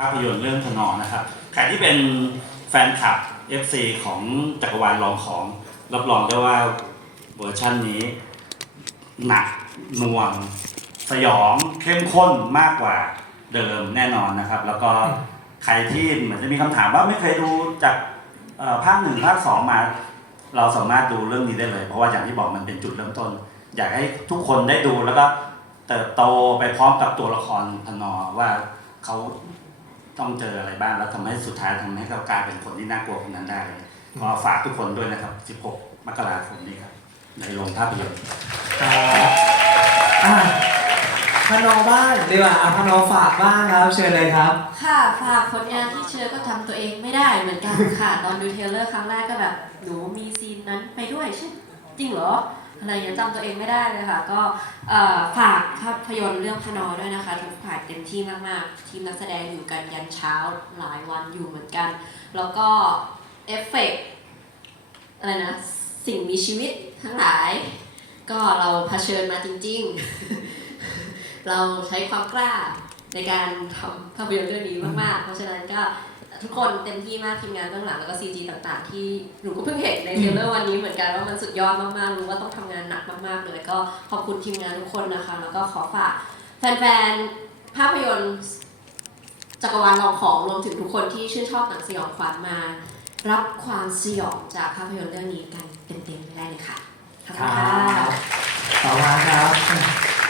ภาพยนตร์เรื่องถนอนะครับ ใครที่เป็นแฟนคลับ FC ของจักรวาลรองของ รับรองได้ว่าเวอร์ชั่นนี้ หนักหน่วง สยองเข้มข้นมากกว่าเดิมแน่นอนนะครับ แล้วก็ใครที่เหมือนจะมีคำถามว่าไม่เคยดูจากเอ่อภาคหนึ่งภาคสองมา เราสามารถดูเรื่องนี้ได้เลย เพราะว่าอย่างที่บอกมันเป็นจุดเริ่มต้น อยากให้ทุกคนได้ดูแล้วก็เติบโตไปพร้อมกับตัวละครพนอว่าเขา ต้องเจออะไรบ้างแล้วทำให้สุดท้ายทำให้เขากลายเป็นคนที่น่ากลัวคนนั้นได้ก็ฝากทุกคนด้วยนะครับ 16 มกราคมนี้ครับ ในโรงภาพยนตร์ครับอะพนอบ้างดีกว่าอะพนอฝากบ้างครับ เชิญเลยครับ ค่ะฝากผลงานที่เชอก็ทำตัวเองไม่ได้เหมือนกันค่ะ ตอนดูเทรลเลอร์ครั้งแรกก็แบบหนูมีซีนนั้นไปด้วยใช่จริงเหรอ อะไรอย่างเงี้จำตัวเองไม่ได้เลยค่ะ ก็ฝากภาพยนตร์เรื่องพนอด้วยนะคะทุกถ่ายเต็มที่มากๆ ทีมนักแสดงอยู่กันยันเช้าหลายวันอยู่เหมือนกัน แล้วก็เอฟเฟกต์อะไรนะ สิ่งมีชีวิตทั้งหลาย ก็เราเผชิญมาจริง ๆ เราใช้ความกล้าในการทำภาพยนตร์เรื่องนี้มากๆ เพราะฉะนั้นก็ ทุกคนเต็มที่มากทีมงานเบื้องหลังแล้วก็ CG ต่างๆ ที่หนูก็เพิ่งเห็นในเทรลเลอร์วันนี้เหมือนกันว่ามันสุดยอดมากๆรู้ว่าต้องทำงานหนักมากๆเลยก็ขอบคุณทีมงานทุกคนนะคะ แล้วก็ขอฝากแฟนๆภาพยนตร์จักรวาลลองของรวมถึงทุกคนที่ชื่นชอบหนังสยองขวัญมา รับความสยองจากภาพยนตร์เรื่องนี้กันเต็มๆได้เลยค่ะขอบคคุรัณค่ะบต่อมาครับ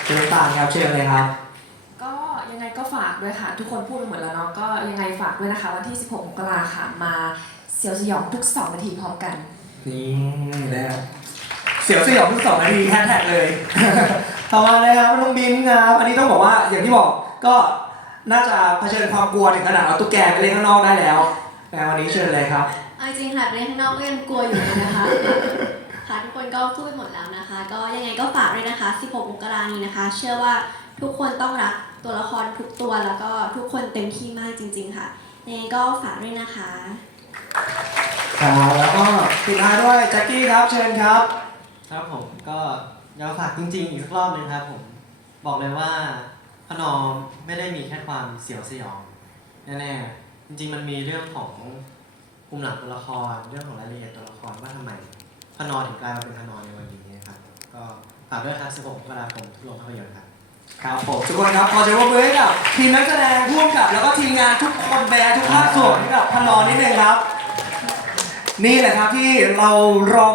เชิญต่างครับเชิญเลยครับก็ยังไง ก็ฝากด้วยค่ะ ทุกคนพูดไปหมดแล้วเนาะก็ยังไงฝากด้วยนะคะ วันที่ 16มกราค่ะมาเสียวสยองทุก 2 นาทีพร้อมกัน นี่นะครับเสียวสยองทุกสองนาทีแฮชแท็กเลย ต่อมาเลยครับน้องบินครับอันนี้ต้องบอกว่าอย่างที่บอกก็น่าจะเผชิญความกลัวถึงขนาดเอาตุ๊กแกไปเล่นข้างนอกได้แล้วแต่วันนี้เชิญเลยครับ เอาจริงๆค่ะเรียนข้างนอกก็ยังกลัวอยู่เลยนะคะ ค่ะทุกคนก็พูดไปหมดแล้วนะคะ ก็ยังไงก็ฝากด้วยนะคะ 16มกรานี้นะคะ เชื่อว่าทุกคนต้องรัก ตัวละครทุกตัวแล้วก็ทุกคนเต็มที่มากจริง ๆ ค่ะยังไงก็ฝากด้วยนะคะ ครับแล้วก็ปิดท้ายด้วยแจ็คกี้ครับเชิญครับ ครับผมก็อยากฝากจริงๆอีกสักรอบหนึงครับผมบอกเลยว่าพนอมไม่ได้มีแค่ความเสียวสยองแน่ๆจริงๆมันมีเรื่องของภูมิหลังตัวละครเรื่องของรายละเอียดตัวละครว่าทำไมพนอถึงกลายมาเป็นพนอในวันนี้นะครับก็ฝากด้วยครับ16มกราคมทุกโรงภาพยนตร์ครับ ครับผมทุกคนครับขอเสียงปรบมือให้กับทีมนักแสดงร่วมกับ แล้วก็ทีมงานทุกคนแบร์ทุกภาคส่วนให้กับพนอนิดนึงครับ นี่แหละครับที่เรารอ